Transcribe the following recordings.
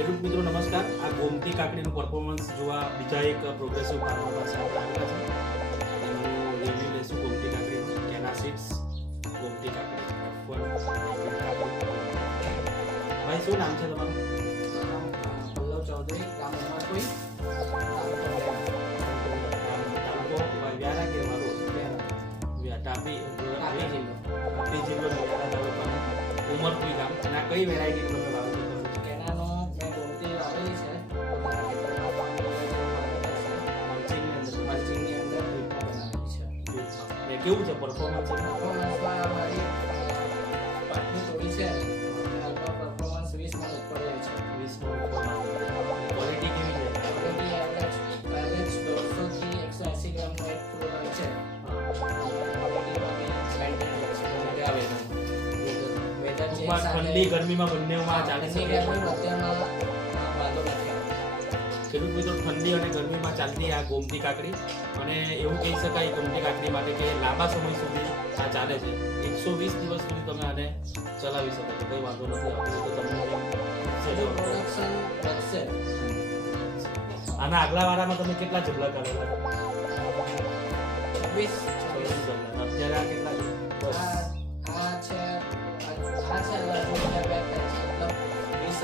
ખેડૂત મિત્રો નમસ્કાર. આ ગોમતી કાકડીનું પરફોર્મન્સ જોવા બીજા એક પ્રોગ્રેસિવ ફાર્મર પાસે આવેલા છે. એનું રિવ્યુ લેશું ગોમતી કાકડી કેના સીડ્સ ગોમતી કાકડી ભાઈ શું નામ છે તમારું? પલ્લવ ચૌધરી ગામ ઉમરકોઈ તાલુકો કોઈ વ્યારા કે વાળો વ્યા- તાપી જિલ્લો. ટાપી જિલ્લો વ્યારા તાલુકાનું ઉમરકુઈ ગામ. અને કઈ વેરાયટી તમે કેવું છે પરફોર્મન્સ પરફોર્મન્સમાં અમારી પાટની તોડી છે પરફોર્મન્સ વીસ ઉપર છે. ક્વોલિટી કેવી છે? ઓલરેડી એવરેજ એવરેજ દોઢસોથી એકસો એંસી ગ્રામનું એક ફ્રૂટ હોય છે વેધર ઠંડી ગરમીમાં બંનેમાં શકે અત્યારમાં વાંધો નથી. ખેડૂત મિત્રો ઠંડી અને ગરમીમાં ચાલતી આ ગોમતી કાકડી અને એવું કહી શકાય ગોમતી કાકડી માટે કે લાંબા સમય સુધી આ ચાલે છે એકસો વીસ દિવસ સુધી તમે આને ચલાવી શકો છો કોઈ વાંધો નથી આવતો તો તમને આના આગલા વાળામાં તમે કેટલા જબલા કાઢેલા છવ્વીસ અત્યારે આ કેટલા? બસ આ છે આ વીસ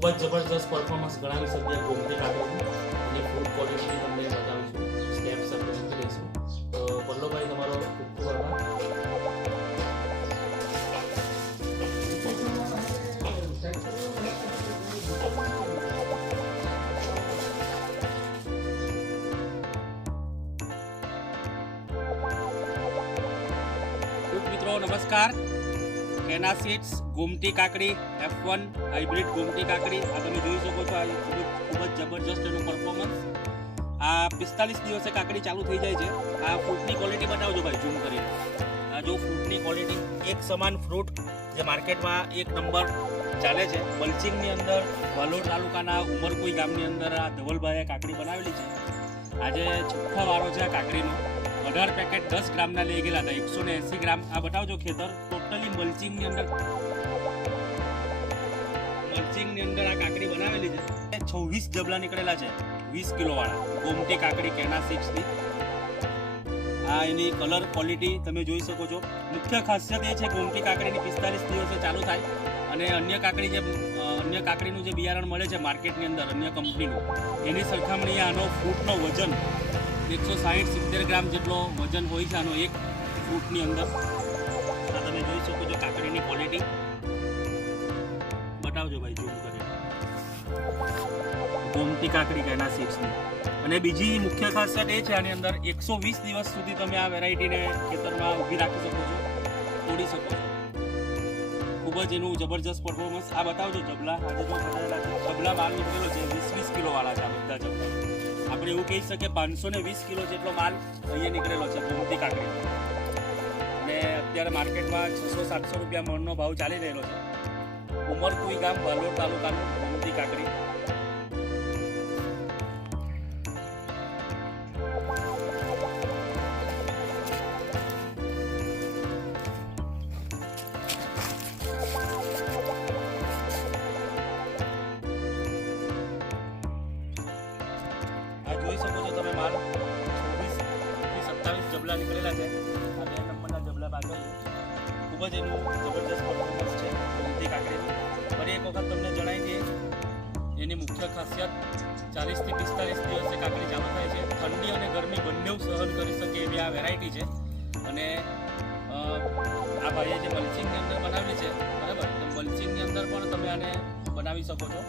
ખૂબ જ જબરજસ્ત પરફોર્મન્સ ગણાવી શકીએ ગોમતી કાકડીનું અને ફૂડ ક્વોલિટી તમને બતાવીશું સ્ટેપ્સ આપણે દઈશું. તો પલ્લોભાઈ તમારો ખૂબ ખૂબ આભાર. મિત્રો, નમસ્કાર. કેના સીડ્સ ગોમતી કાકડી એફ વન હાઇબ્રિડ ગોમતી કાકડી. આ તમે જોઈ શકો છો, આ ખૂબ જ જબરજસ્ત એનું પરફોર્મન્સ આ પિસ્તાલીસ દિવસે કાકડી ચાલુ થઈ જાય છે. આ ફ્રૂટની ક્વોલિટી બતાવજો ભાઈ ઝૂમ કરીને. આ જો ફ્રૂટની ક્વોલિટી એક સમાન ફ્રૂટ જે માર્કેટમાં એક નંબર ચાલે છે. બલચિંગની અંદર, વાલોડ તાલુકાના ઉમરકુઈ ગામની અંદર આ ધવલભાઈએ કાકડી બનાવેલી છે. આજે છઠ્ઠા વારો છે આ કાકડીનો. અઢાર પેકેટ દસ ગ્રામના લઈ ગયેલા હતા. એકસો ને એંસી ગ્રામ. આ બતાવજો ખેતર. ટોટલી મલ્ચિંગની અંદર મલ્ચિંગની અંદર આ કાકડી બનાવેલી છે. છવ્વીસ જબલા નીકળેલા છે. વીસ કિલો વાળા. ગોમટી કાકડી કેના સિક્સની આ એની કલર ક્વોલિટી તમે જોઈ શકો છો. મુખ્ય ખાસિયત એ છે ગોમટી કાકડીની પિસ્તાલીસ દિવસે ચાલુ થાય અને અન્ય કાકડી જે અન્ય કાકડીનું જે બિયારણ મળે છે માર્કેટની અંદર અન્ય કંપનીનું, એની સરખામણીએ આનો ફ્રૂટનો વજન એકસો સાહીઠ સિત્તેર ગ્રામ જેટલો વજન હોય છે આનો એક ફૂટની અંદર. આ તમે જોઈ શકો છો કાકડીની ક્વોલિટી બતાવજો ભાઈ ઝૂમ કરીને ગોમતી કાકડી કેના સીડ્સની અને બીજી મુખ્ય ખાસિયત એ છે આની અંદર એકસો વીસ દિવસ સુધી તમે આ વેરાયટીને ખેતરમાં ઊભી રાખી શકો છો, તોડી શકો છો. ખૂબ જ એનું જબરજસ્ત પરફોર્મન્સ આ બતાવજો જબલા. આજે જો જબલા માલ નીકળેલો છે, વીસ વીસ કિલોવાળા છે આ બધા જબલા. આપણે એવું કહી શકીએ પાંચસો ને વીસ કિલો જેટલો માલ અહીંયા નીકળેલો છે મોટી કાંકરી અને અત્યારે માર્કેટમાં છસો, સાતસો રૂપિયા મણનો ભાવ ચાલી રહેલો છે. ઉમરકુઈ ગામ, વાલોડ તાલુકાનું મોટી કાકડી. જબલા નીકળેલા છે. આ નંબરના જબલા પાછળ ખૂબ જ એનું જબરદસ્ત પરફોર્મન્સ છે. ગોમતી કાકડીનું ફરી એક વખત તમને જણાવી દઈએ એની મુખ્ય ખાસિયત ચાલીસથી પિસ્તાલીસ દિવસે કાકડી ચાલુ થાય છે. ઠંડી અને ગરમી બંને સહન કરી શકે એવી આ વેરાયટી છે. અને આ ભાઈએ જે મલ્ચિંગની અંદર બનાવેલી છે, બરાબર? તો મલ્ચિંગની અંદર પણ તમે આને બનાવી શકો છો.